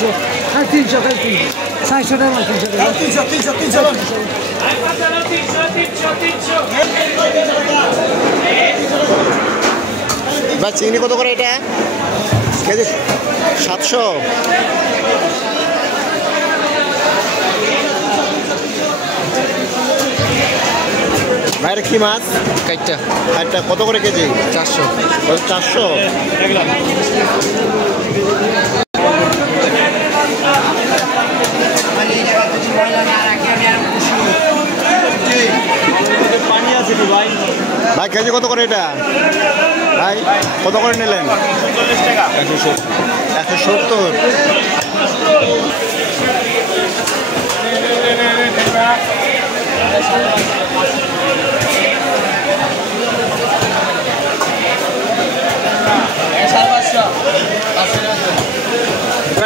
300 400 টাকা মাল 300 টাকা 300 ভাই চিংড়ি কত করে এটা কেজি 700। ভাইয়ের কি মাছ? কাইটটা একটা কত করে কেজি? 400। 400। ভাই কেজি কত করে এটা? ভাই কত করে নিলেন? 40 টাকা। 170।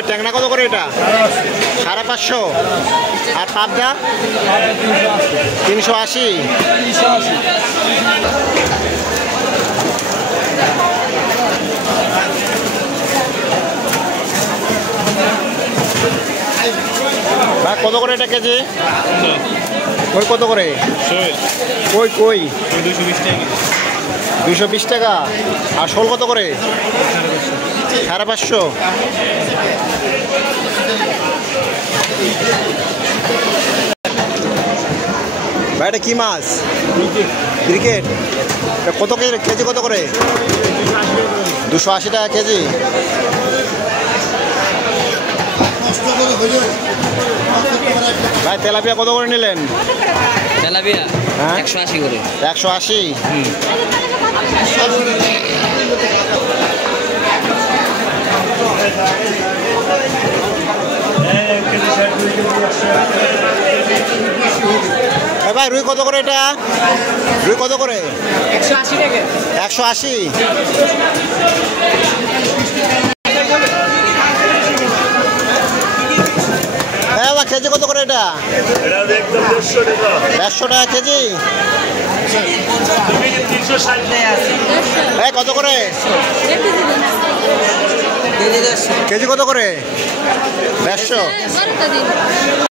ট্যাংরা কত করে এটা? 550। আর পাবদা 380। ভাই কত করে এটা কেজি? কই কত করে? কই কই 220 টাকা। আর শোল কত করে? 550। ভাই এটা কি মাছ? ক্রিকেট। কত কেজি কত করে? 280 টাকা কেজি। ভাই তেলাপিয়া কত করে নিলেন? তেলাপিয়া হ্যাঁ 180 করে। 180। ভাই রুই কত করে এটা? রুই কত করে? 180 টাকা। 180। কেজি কত করে এটা? 150 টাকা কেজি। কত করে কেজি? কত করে? 150।